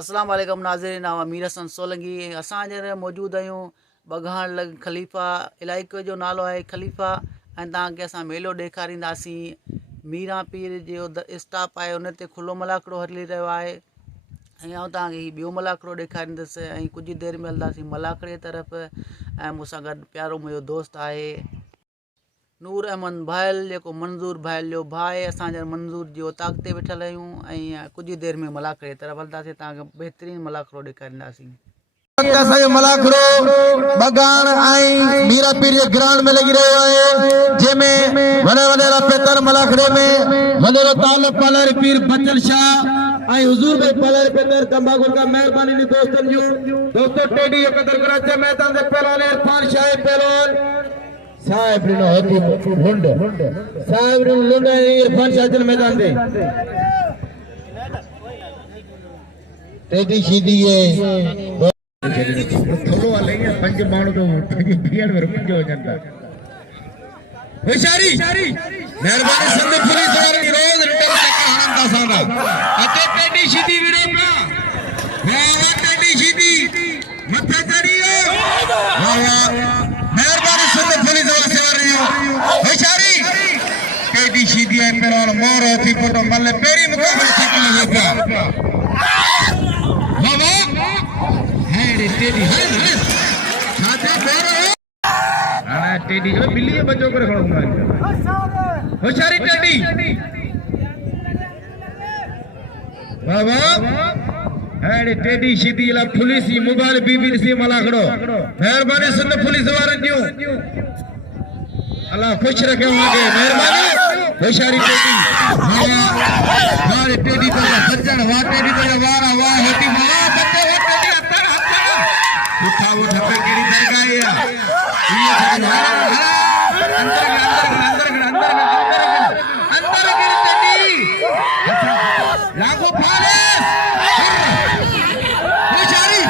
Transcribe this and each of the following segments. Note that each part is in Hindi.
अस्सलाम वालेकुम नाज़रीन, अमीर हसन सोलंकी असां हींअर मौजूदु आहियूं बघाण लग खलीफ़ा इलाइक़े जो नालो आहे खलीफ़ा ऐं तव्हांखे असां मेलो ॾेखारींदासीं। मीरा पीर जो स्टॉप आहे उन ते खुलो मलाखड़ो हली रहियो आहे ऐं आउं तव्हांखे हीउ ॿियो मलाखड़ो ॾेखारींदुसि ऐं कुझु देरि में हलंदासीं मलाखड़े तरफ़। ऐं मूंसां गॾु प्यारो मुंहिंजो दोस्त आहे नूर अहमद भायल, जेको मंज़ूर भायल जो भाउ आहे। असांजा मंज़ूर जी औताक ते वेठल आहियूं ऐं कुझु देरि में मलाखड़े तरफ़ हलंदासीं, तव्हांखे बहितरीनु मलाखड़ो ॾेखारींदासीं। मलाखड़ो बगान आई मीरा पीर जे ग्राउंड में लगी रहियो आहे, जंहिंमें वॾे वॾे पेतर मलाखड़े में वॾो ताल पालर पीर बचल शाह आई हुजूर भाई पालर पेतर तंबाकू का मेहरबानी नी दोस्तन जो दोस्तों टेडी जो कदर कराचे मैदान से पहलवान इरफान शाह पहलवान साहब रिनो होती लुंड साहब रिनो लुंड इरफान शाह चल मैदान दे टेडी सीधी है थोड़ो वाले हैं पंज मानू तो बियर में रुक हो जाता होशियारी मेहरबानी संद पुलिस वाले रोज रिटर्न तक आनंद का सादा अते टेडी सीधी वीरो का वाह टेडी सीधी मथे चढ़ियो वाह मेहरबानी संद पुलिस वाले से रही हो होशियारी टेडी सीधी है पेरोल मोर होती फोटो मल्ले पेरी मुकाबले सकल होगा टेडी है छाता पर ना टेडी जो बिल्ली है बच्चों को खड़ा हुआ होशियारी टेडी बाबा है टेडी सीधी ला पुलिस मोबाइल बीबी से मलाखड़ो मेहरबानी सुन पुलिस वाले जो अल्लाह खुश रखे होंगे मेहरबानी होशियारी टेडी हमारे टेडी को सज्जन वाह टेडी को वारा वाह होती वाह बच्चे उठा उठा पे गिरी दरगाह ये अंदर गिरी टेडी लागो फाले होशियारी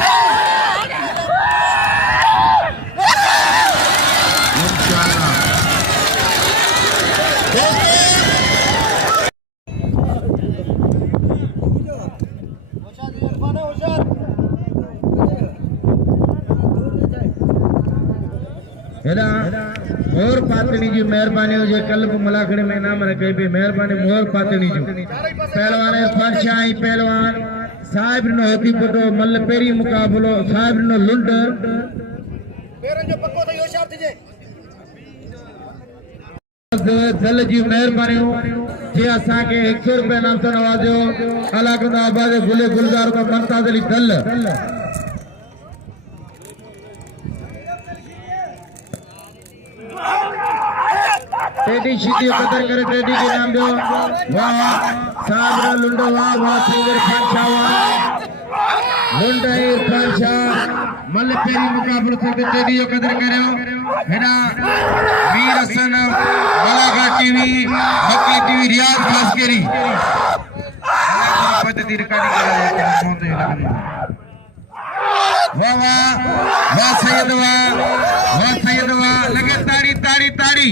मोर पातनी जी मेहरबानी हो जे कल को मलाखड़े में नाम रखे पे मेहरबानी मोर पातनी जो पहलवान इरफान शाह पहलवान साहिब नो होती फोटो मल पेरी मुकाबलो साहिब नो लुंड पेरन जो पक्को तो होशियार थी दल जी मेहरबानी हो जे असा के 100 रुपए नाम से नवाजो अलाक आबाद गुले गुलजार का मुमताज अली दल टेडी सीधी कदर करे टेडी के नाम दो वाह साबरा लुंडो वाह वाह सिंगर खानशाह वाह लुंडा इरफान शाह मल पेरी मुकाबले से टेडी जो कदर करे हेना मीर हसन मलाखा टीवी बकी टीवी रियाज खास करी पद्धति रिकॉर्डिंग करा वाह वाह सैयद वाह लगे ताड़ी ताड़ी ताड़ी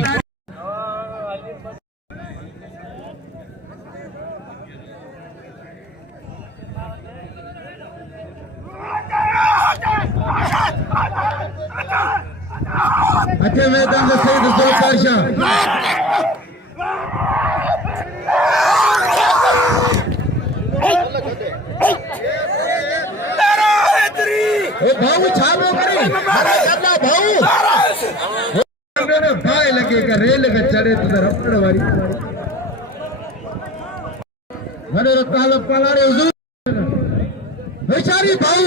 अच्छे मैदान से सैयद जुल्फकार शाह भाऊ छालो करे भाऊ मेरे भाई लगे का रेल का चढ़े तो रपड़ वाली मने काल पलारे हुजूर होशियारी भाऊ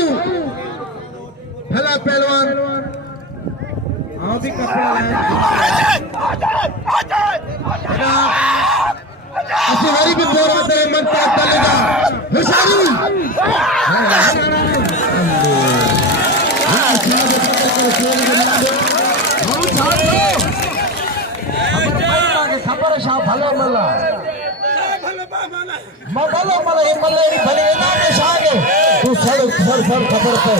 भला पहलवान आओ भी कपड़ा ऐसे हरी भी बोल रहा है मन का चलेगा होशियारी खबर शाह भलो मला भलो मला ये मल्ले भले इनाम शाह के तू सर खबर पे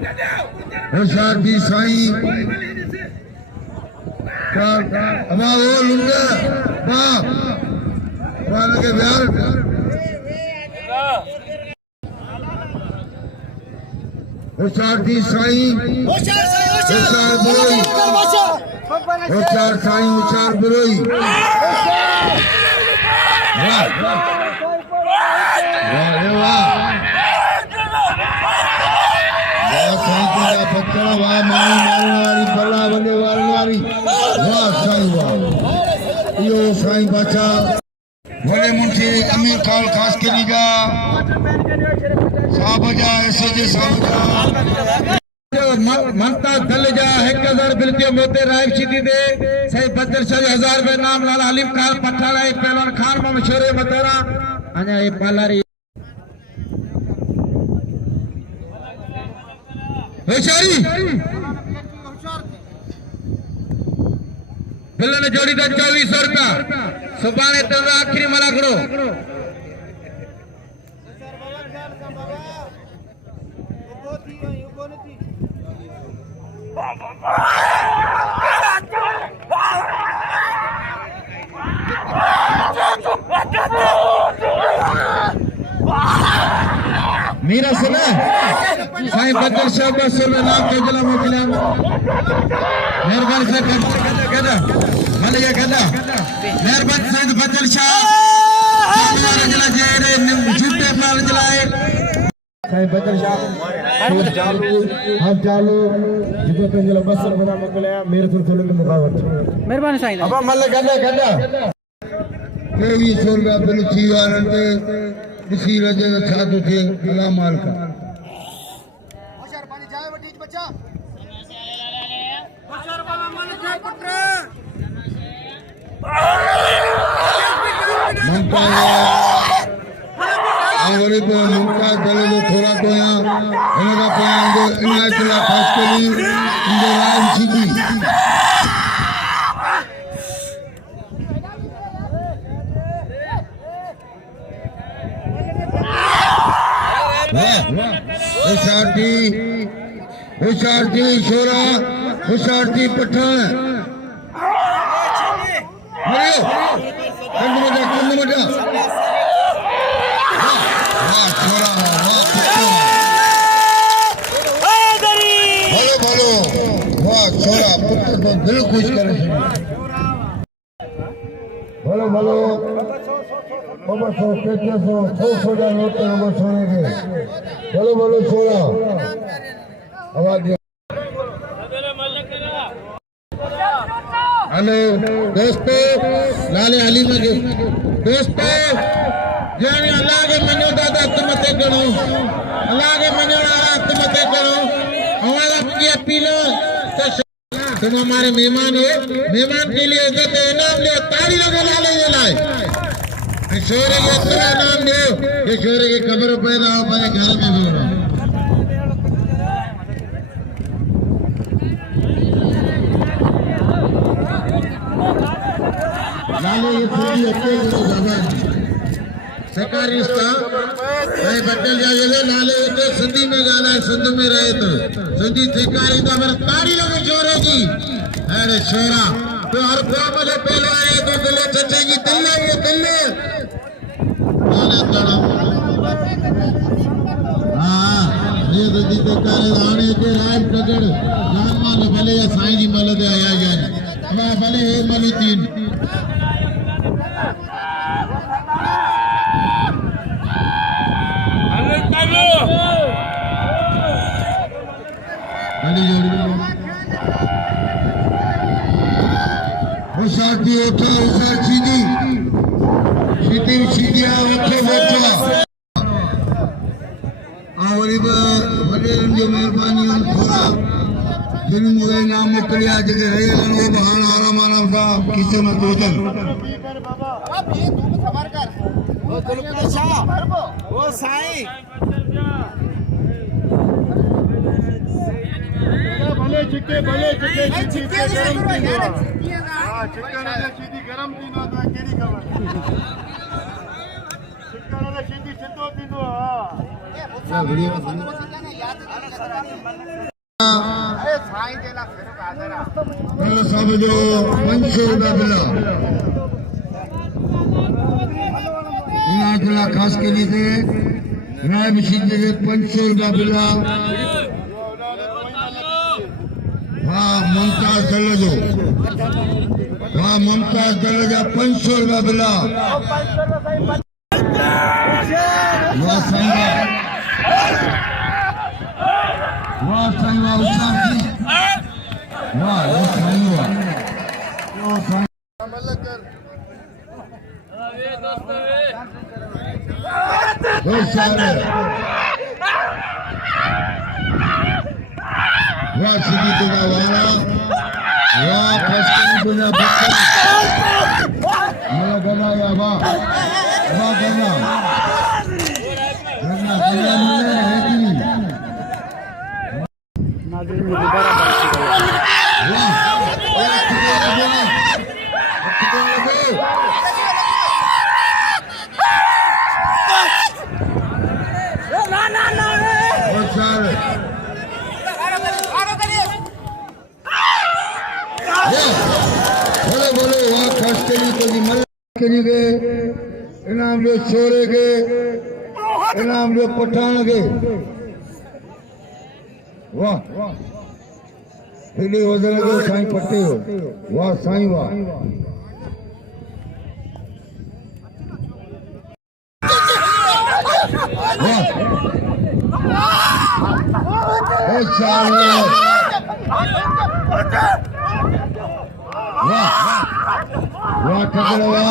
Get down! होशियारती साईं अबा वो लुंगे वाह लगे प्यार होशियारती साईं होशियार बिरोई होशियार साईं होशियार बिरोई वाह वाह वाह वाह मारी मारने वाली बल्ला बल्ले वाली वाह साईं वाह यो साईं बादशाह भोले मुंशी अमीर खान खास के लीगा साहब जा ऐसे जे साहब जा मनता दल जा 1000 बिलतियों मोते राइब सीधी दे सही बदर 1000 रुपए नाम लाला हलीम खान पठाला पहलवान खान में मशहूर मतरा अने ये पालारी होशियारी बिल्ला ने जोड़ी था 2400 रुपया सुबाने तो आखिरी मलाखड़ो मीरा सुना साईं बदर शाह बसर में नाम के जिला मोकलिया मेहरबानी से कहदा मलिया कहदा मेहरबानी साईं बदर शाह जिला जेरे जूते पाल जलाए साईं बदर शाह हम चालू जितो जिला बसर में नाम मोकलिया मेरे सुन चलो मुकावत मेहरबानी साईं अब मल कहदा 2300 रुपया बिल थी वारंटे इसी वजह से छात्र थे अल्लाह माल का होशियार पानी जाए बटीज बच्चा होशियार वाला मन के पुत्र मनका आवरे पे मनका चले जो थोड़ा तो यहाँ इनका प्यार जो इन्हें चला खास के लिए इनके राज सीधी होशियारती शोरा होशियारती पठान कंद मजा बोलो वाह छोरा पुत्र तो दिल खुश करे बोलो बोलो बाबा 100 100 नोट सोने के बोलो बोलो छोरा आवाज हेलो दोस्तों लाले अली में दोस्तों जाने अल्लाह के मनो दादा तुम ते करो अल्लाह के मनो दादा तुम ते करो हमारा की अपील तुम हमारे मेहमान हो मेहमान के लिए इज्जत इनाम ले ताली लगा लाले ये लाए शोरे के इतना इनाम दो कि शोरे की कब्र पैदा हो पाए घर में भी हो लाले ये पूरी अच्छे जो बाबा सरकारी रिश्ता भाई बदल जाइए लाले तो सिंधी में गाना है सिंध में रहे तो सिंधी सरकारी तो मेरा ताड़ी लगे शोरे की अरे शोरा तो हर काम में पहले आए तो दिले चचे की दिल्ले ये दिल्ले हाँ ये तो दीते काले आने के राइट टगर जान मान भले या साईं जी मल दे आया जान मैं भले हे मलू तीन होशियारती उठा होशियार सीधी सीधी सीधिया उठो बैठा आवरी भले जो मेहरबानी थोड़ा दिन मुझे नाम मोकलिया जगह रहे वो बहाना आराम आराम सा किसे मत बोतल वो साईं भले चिक्के चिक्के गरम हां चिक्का ने सीधी गरम थींदो तो केड़ी खबर चिक्का ने सीधी सिद्धो थींदो हां वीडियो हेलो साहब जो 500 रुपया बिला जिला खास के लिए थे राय मशीन से 500 रुपया बिला हाँ मुमताज दलजो हाँ मुमताज दलजा 500 रुपया बिला वाह संगा उसार की वाह ये संगा वाह सीधी दुआ वाह फस्टी दुनिया बच्चा मेरा गना या वाह गना मिले है नाज़रीन में दोबारा बात बोलो वहाँ फर्स्ट के इनाम जो छोरे के इनाम जो पठान के वाह हिली वजन जो साईं पट्टे हो वाह साईं वाह वाह ठकरवा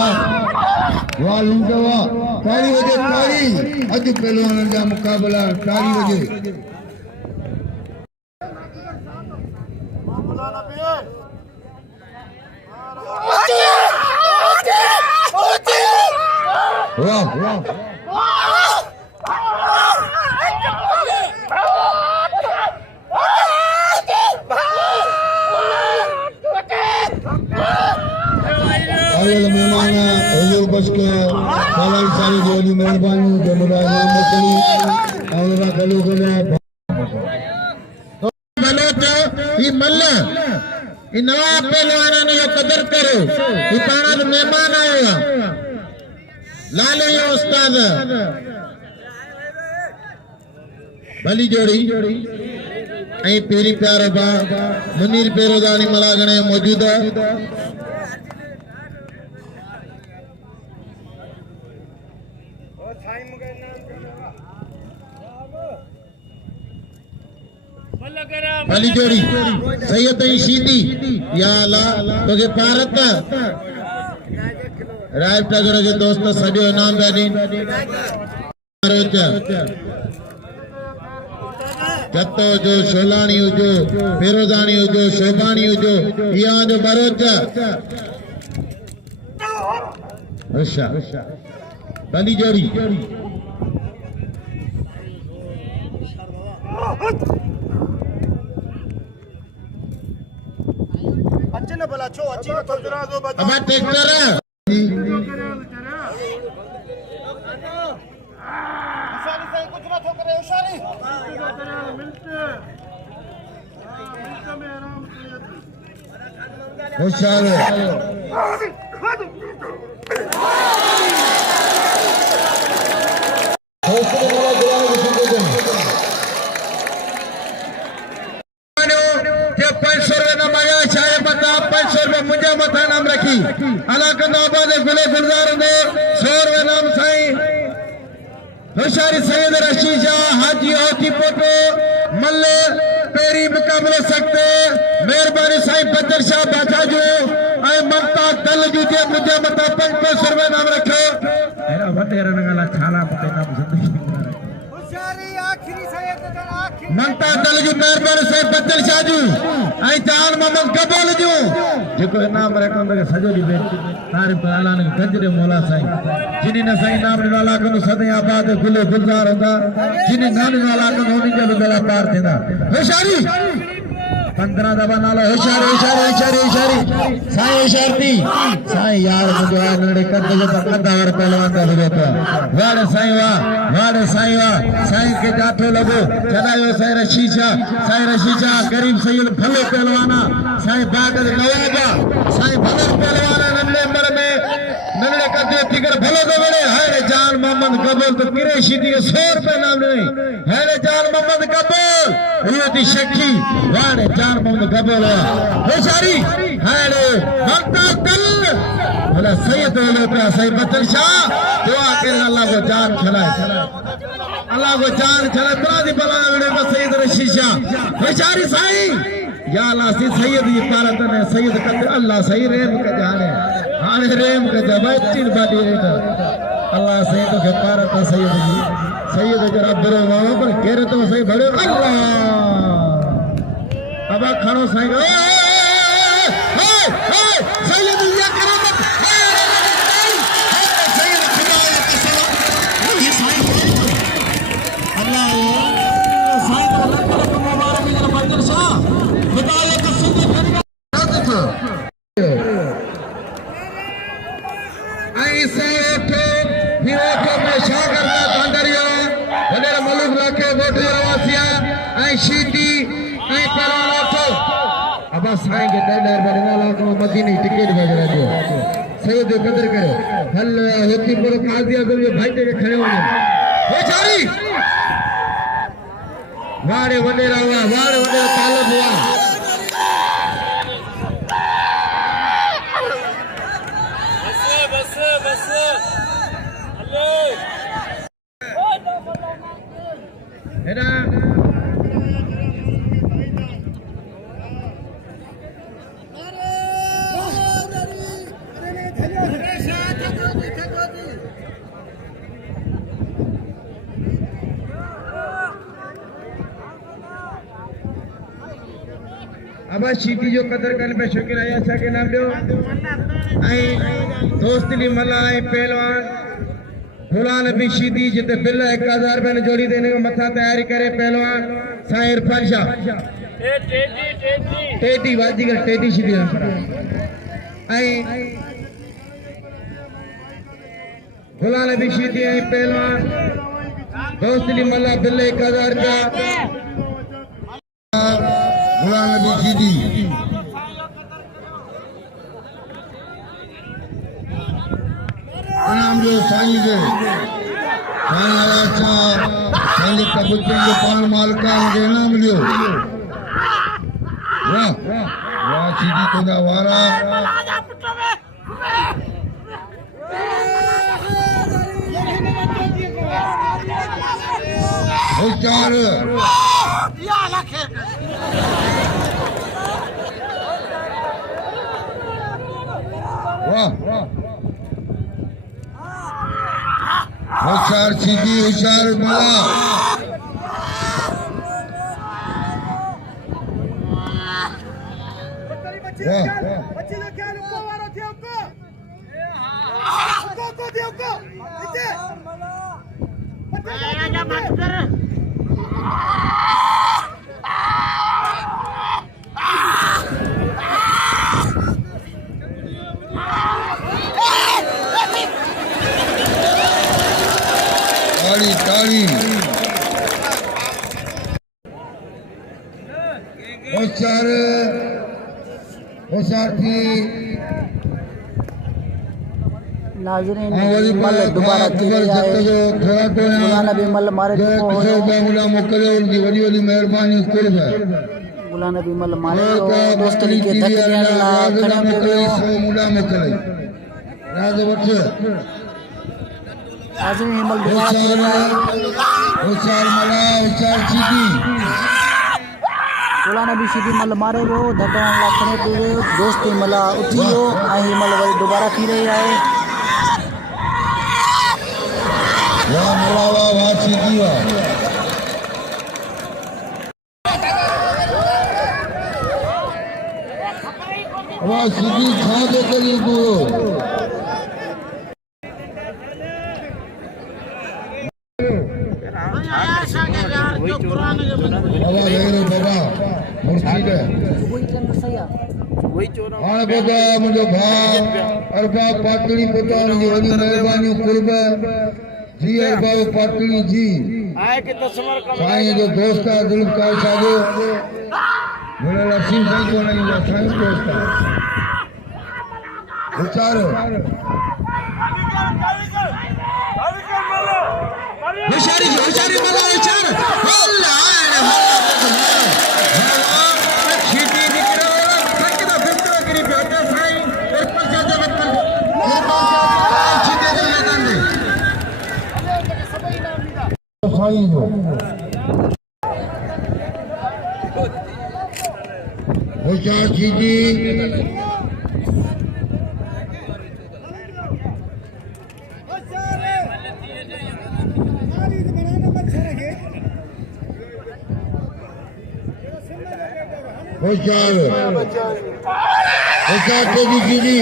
वाह लुंडवा तारी वजे तारी अज पहलवान का मुकाबला तारी वजे वाह मेहमान हुजूर बच के कालाई सारी जोड़ी मेहरबानी जो मेरा नाम मसली और गलो गले गलत ये मल्ल ये नवा पहलवाना ने जो कदर करो ये पाना जो मेहमान आएगा लाले ये उस्ताद भली जोड़ी ऐ पेरी प्यारो बा मुनीर पेरोदानी मलागणे मौजूद है भली जोड़ी सैयद शीदी या अल्लाह तोखे भारत राय टगर के दोस्त सॼो इनाम बैनी जतो जो शोलानी हुजो फिरोजानी हुजो शोभानी हुजो इहा जो बरोच अच्छा भली जोड़ी अच्छे न भला छो अच्छी न थोड़ा दो बता अब ट्रैक्टर इशारी से कुछ ना थो करे इशारी होशियार मुझे मथा नाम रखी अलाकंदाबाद गुले गुलजार ने 100 रुपए नाम साई होशियारी सैयद रशीद शाह हाजी होती पोटो मल्ले पेरी मुकाबले सकते मेहरबानी साई बदर शाह बाचा जो ऐ ममता दल जूते मुझे मथा 500 रुपए नाम रखो एरा वडे रनगाला छाला पते नाम जिंदगी होशियारी आखिरी सैयद जन आखिरी ममता दल जो मेहरबानी साई बदर शाह जो ऐ जान मोहम्मद कबूल जो जेको इनाम रखंदो के सजो दी बे तारीफ आलान गजरे मौला साईं जिनी न साईं नाम दी वाला को सदे आबाद गुले गुलजार होंदा जिनी नाम दी वाला को होनी के बेला पार थींदा होशियारी 15 दबा नालो होशियारी साईं होशियारी साईं यार मुझे नड़े कद जो कदावर पहलवान का विरोध वाड़ साईं वाह साईं के जाठो लगो चलायो साईं रशीचा गरीब सैयद भले पहलवाना साईं बागद नवाबा साईं भले पहलवाना नन्हे उम्र में नन्हे कदे फिकर भलो दे बड़े है जान मोहम्मद कबूल तो किरेशी दी 100 रुपए नाम नहीं है जान मोहम्मद कबूल रियती शक्की वाड़े जान मोहम्मद कबूल होशियारी है ममता कल भला सैयद पे सही बचन शाह दुआ करे अल्लाह को जान खिलाए अल्लाह को जान खिलाए तरा दी बला वीडियो में सैयद रशीशा होशियारी साईं या अल्लाह सी सैयद ये पारत ने सैयद कद अल्लाह सही रेम का जाने हाने रेम का जबतीन बाडी रे अल्लाह सैयद के पारत सैयद जरा बरो मामा पर केरे तो सही भरे अल्लाह अब खड़ो साईं सैयद ये करामत सैयद खुदा ये साईं अल्लाह साईं को लखन मुबारक जरा बंदर शाह खुदा का सिद्ध करना ऐसे ओठो में शागरदा कांडरिया वडेरा मलुक लाखे बोटे आवासिया ऐ शीती ऐ पराना तो अब साईं के दरबार बड़ना लाख में मदीने टिकट भेज रहे थे सैयद कदर करे हल होती पर काजिया को ये भाई के खड़े होने होशियारी वाड़े वडेरा तालब हुआ अब शीती जो कदर करने पे शुक्र है अच्छा के नाम दो दोस्तली मला पहलवान गुलाम नबी शीती जिते बिल 1000 रुपए जोड़ी देने को मथा तैयारी करे पहलवान साईं इरफान शाह टेटी वाजीगर टेटी शीती गुलाम नबी शीती पहलवान दोस्तली मला बिल 1000 रुपया गुलाम नबी शीती नाम जो साईं के साईं कबूतर के पान मालका के नाम लियो वाह शीती खुदा वारा होशियार वाह होशियार शीती होशियार मला ताली होशियार थी नाज़रीन मल दोबारा किए जाए गुलाम नबी मल मारे उनकी बड़ी बड़ी मेहरबानी गुलाम नबी मल मारे दोस्तली के धक ॾियण लाइ खड़े पे वियो नाज़रीन मल दोबारा किए होशियार मला होशियार शीती गुलाम नबी शीती मल मारे वो धक ॾियण लाइ खड़े पे वियो दोस्ती मला उथी वियो ऐं मल वरी दोबारा थी रही आहे वाह मला वाह शीती वाह वाह शीती छा जो करी पूरो बाबा मुर्शिद हाणे ॿुधा मुंहिंजो भाउ अरबाब पाटणी पुतान जी वॾी महिरबानी कुर्ब जी अरबाब पाटणी जी साईं जो दोस्त आहे जुल्फकार साहिब झूलेलाल सिंह साईं कोन ईंदा साईं दोस्त आहे वीचारो होशियारी जो होशियारी वाला विचार साईं जो होशियार जी होशियार होशियार जी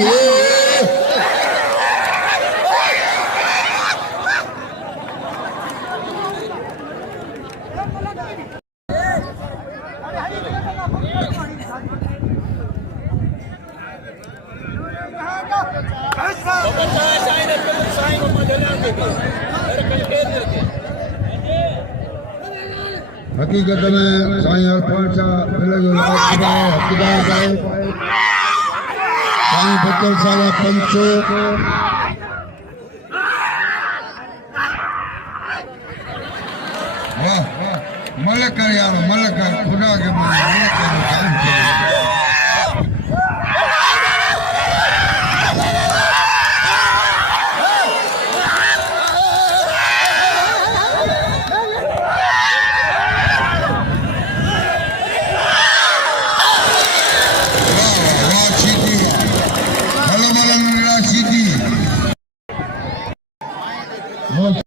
हकीकत में साईं अरफान शाह हक़दार साईं बचल साला पंचो मलक यार मलक खुदा के Well,